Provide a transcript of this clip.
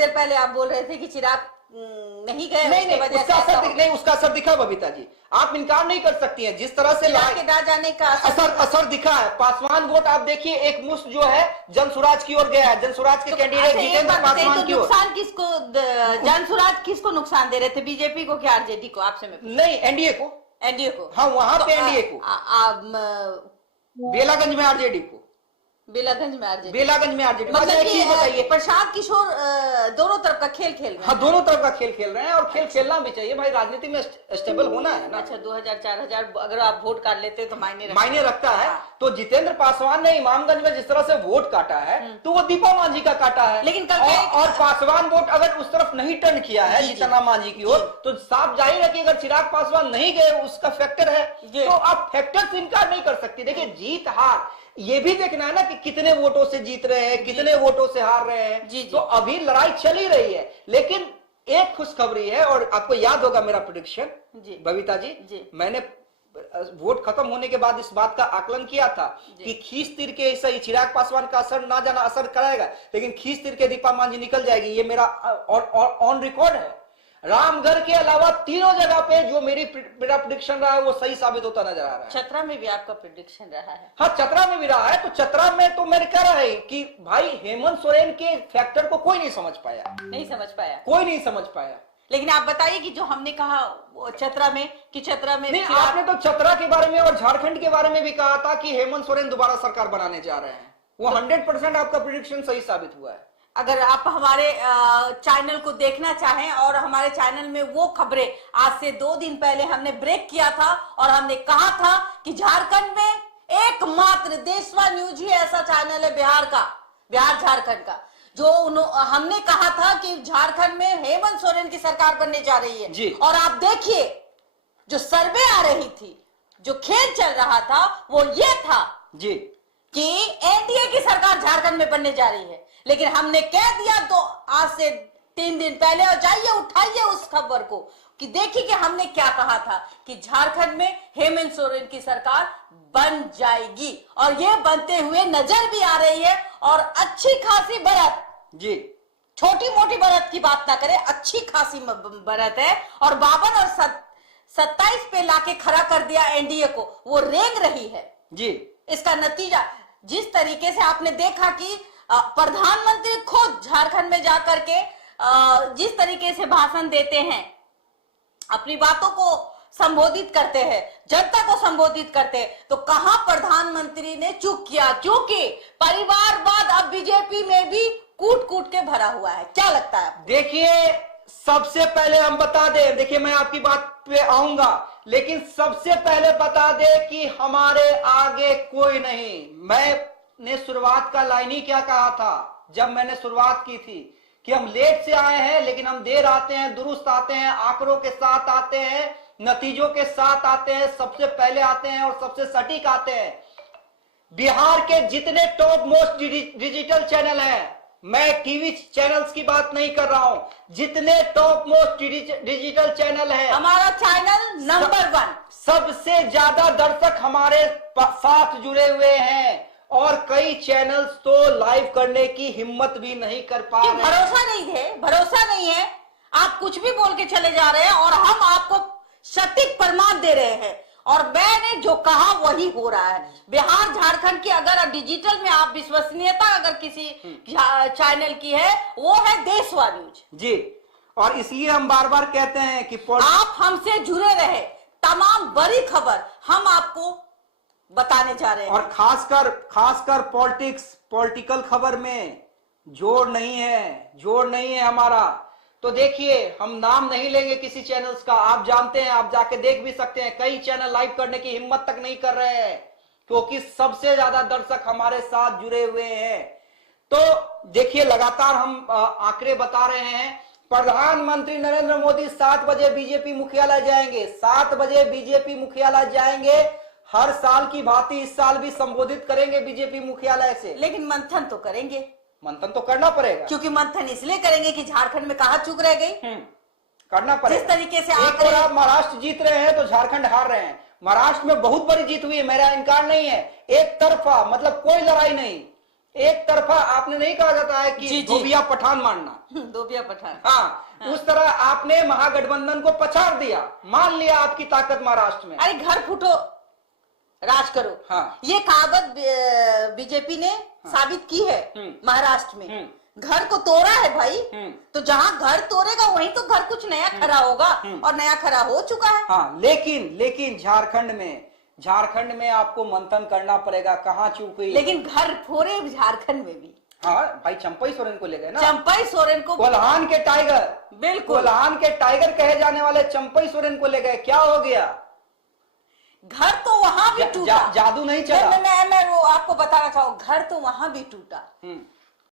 देर पहले आप बोल रहे थे कि चिराग नहीं गए, नहीं, उसका असर दिखा बबीता जी, आप इनकार नहीं कर सकती हैं। जिस तरह से ना जाने का असर दिखा है। पासवान वोट आप देखिए, एक मुश्त जो है जनसुराज की ओर गया है, जनसुराज के कैंडिडेट जितेंद्र पासवान की ओर। नुकसान किसको, जनसुराज किसको नुकसान दे रहे थे, बीजेपी को क्या आरजेडी को? आपसे मैं नहीं, एनडीए को। एनडीए को, हाँ, वहां पे एनडीए को, बेलागंज में आरजेडी को, बेलागंज में आरजेडी। मतलब कि बताइए, प्रशांत किशोर दोनों तरफ का खेल खेल रहे हैं। हाँ, दोनों तरफ का खेल खेल रहे हैं, और खेल खेलना भी चाहिए भाई, राजनीति में स्टेबल होना है ना। अच्छा, 2000-4000 अगर आप वोट काट लेते तो मायने रखता है। तो जितेंद्र पासवान ने इमामगंज में जिस तरह से वोट काटा है, तो वो दीपा मांझी का काटा है। लेकिन और पासवान वोट अगर उस तरफ नहीं टर्न किया है जीतन मांझी की ओर, तो साफ जाहिर है कि अगर चिराग पासवान नहीं गए, उसका फैक्टर है। तो आप फैक्टर से इनकार नहीं कर सकती। देखिए, जीत हार ये भी देखना है ना कि कितने वोटों से जीत रहे हैं, कितने वोटों से हार रहे हैं। तो अभी लड़ाई चल ही रही है। लेकिन एक खुशखबरी है, और आपको याद होगा मेरा प्रेडिक्शन बबीता जी, मैंने वोट खत्म होने के बाद इस बात का आकलन किया था कि खींच तीर के ऐसा चिराग पासवान का असर ना जाना असर कराएगा, लेकिन खींच तीर के दीपा मांझी निकल जाएगी। ये मेरा ऑन रिकॉर्ड है। रामगढ़ के अलावा तीनों जगह पे जो मेरा प्रेडिक्शन रहा है वो सही साबित होता नजर आ रहा है। चतरा में भी आपका प्रेडिक्शन रहा है? हाँ, चतरा में भी रहा है। तो चतरा में तो मैंने कह रहा है कि भाई हेमंत सोरेन के फैक्टर को कोई नहीं समझ पाया, कोई नहीं समझ पाया। लेकिन आप बताइए कि जो हमने कहा चतरा में नहीं, आपने तो चतरा के बारे में और झारखंड के बारे में भी कहा था कि हेमंत सोरेन दोबारा सरकार बनाने जा रहे हैं। वो 100% आपका प्रेडिक्शन सही साबित हुआ है। अगर आप हमारे चैनल को देखना चाहें, और हमारे चैनल में वो खबरें आज से 2 दिन पहले हमने ब्रेक किया था, और हमने कहा था कि झारखंड में एकमात्र देशवा न्यूज ही ऐसा चैनल है बिहार झारखंड का, जो हमने कहा था कि झारखंड में हेमंत सोरेन की सरकार बनने जा रही है। और आप देखिए, जो सर्वे आ रही थी, जो खेल चल रहा था, वो ये था कि एनडीए की सरकार झारखंड में बनने जा रही है। लेकिन हमने कह दिया तो आज से 3 दिन पहले, और जाइए उठाइए उस खबर को कि देखिए कि हमने क्या कहा था कि झारखंड में हेमंत सोरेन की सरकार बन जाएगी, और ये बनते हुए नजर भी आ रही है। और अच्छी खासी बढ़त, छोटी मोटी बढ़त की बात ना करें, अच्छी खासी बढ़त है। और 52 और 27 पे लाके खड़ा कर दिया एनडीए को, वो रेंग रही है। इसका नतीजा जिस तरीके से आपने देखा कि प्रधानमंत्री खुद झारखंड में जाकर के जिस तरीके से भाषण देते हैं, अपनी बातों को संबोधित करते हैं, जनता को संबोधित करते हैं, तो कहां प्रधानमंत्री ने चूक किया? क्योंकि परिवारवाद अब बीजेपी में भी कूट कूट के भरा हुआ है। क्या लगता है आपको? देखिए, सबसे पहले हम बता दें, देखिए मैं आपकी बात पे आऊंगा, लेकिन सबसे पहले बता दे कि हमारे आगे कोई नहीं। मैंने शुरुआत का लाइन ही क्या कहा था जब मैंने शुरुआत की थी कि हम लेट से आए हैं, लेकिन हम देर आते हैं, दुरुस्त आते हैं, आंकड़ों के साथ आते हैं, नतीजों के साथ आते हैं, सबसे पहले आते हैं और सबसे सटीक आते हैं। बिहार के जितने टॉप मोस्ट डिजिटल चैनल हैं, मैं टीवी चैनल्स की बात नहीं कर रहा हूं, जितने टॉप मोस्ट डिजिटल चैनल है, हमारा चैनल नंबर 1, सबसे ज्यादा दर्शक हमारे साथ जुड़े हुए हैं। और कई चैनल्स तो लाइव करने की हिम्मत भी नहीं कर पा रहे। भरोसा नहीं है, आप कुछ भी बोल के चले जा रहे हैं, और हम आपको सटीक प्रमाण दे रहे हैं। और मैंने जो कहा वही हो रहा है। बिहार झारखंड की अगर डिजिटल में आप विश्वसनीयता अगर किसी चैनल की है, वो है देशवा न्यूज जी। और इसलिए हम बार बार कहते हैं कि आप हमसे जुड़े रहे, तमाम बड़ी खबर हम आपको बताने जा रहे हैं। और खासकर पॉलिटिकल खबर में जोड़ नहीं है हमारा। तो देखिए, हम नाम नहीं लेंगे किसी चैनल्स का, आप जानते हैं, आप जाके देख भी सकते हैं, कई चैनल लाइव करने की हिम्मत तक नहीं कर रहे हैं, क्योंकि सबसे ज्यादा दर्शक हमारे साथ जुड़े हुए हैं। तो देखिए, लगातार हम आंकड़े बता रहे हैं। प्रधानमंत्री नरेंद्र मोदी 7 बजे बीजेपी मुख्यालय जाएंगे, 7 बजे बीजेपी मुख्यालय जाएंगे। हर साल की भांति इस साल भी संबोधित करेंगे बीजेपी मुख्यालय से। लेकिन मंथन तो करेंगे, मंथन तो करना पड़ेगा, क्योंकि मंथन इसलिए करेंगे कि झारखंड में कहां चूक रह गई, करना पड़ेगा। जिस तरीके से आप महाराष्ट्र जीत रहे हैं तो झारखंड हार रहे हैं। महाराष्ट्र में बहुत बड़ी जीत हुई है, मेरा इनकार नहीं है, एक तरफा, मतलब कोई लड़ाई नहीं, एक तरफा आपने नहीं कहा जाता है जी, कि जी। धोबिया पठान मानना, धोबिया पठान। हाँ, उस तरह आपने महागठबंधन को पछाड़ दिया, मान लिया आपकी ताकत महाराष्ट्र में। अरे घर फूटो राज करो, हाँ। ये कहावत बीजेपी ने साबित की है महाराष्ट्र में। घर को तोड़ा है भाई, तो जहां घर तोड़ेगा वहीं तो घर कुछ नया खड़ा होगा, और नया खड़ा हो चुका है। हाँ, लेकिन झारखंड में आपको मंथन करना पड़ेगा, कहाँ चूक हुई। लेकिन घर फोड़े झारखंड में भी। हाँ भाई, चंपई सोरेन को ले गए ना, चंपई सोरेन को, कोल्हान के टाइगर, बिल्कुल कोल्हान के टाइगर कहे जाने वाले चंपई सोरेन को ले गए। क्या हो गया? घर तो वहां भी टूटा। जादू नहीं चला। मैं वो आपको बताना चाहूँ, घर तो वहां भी टूटा।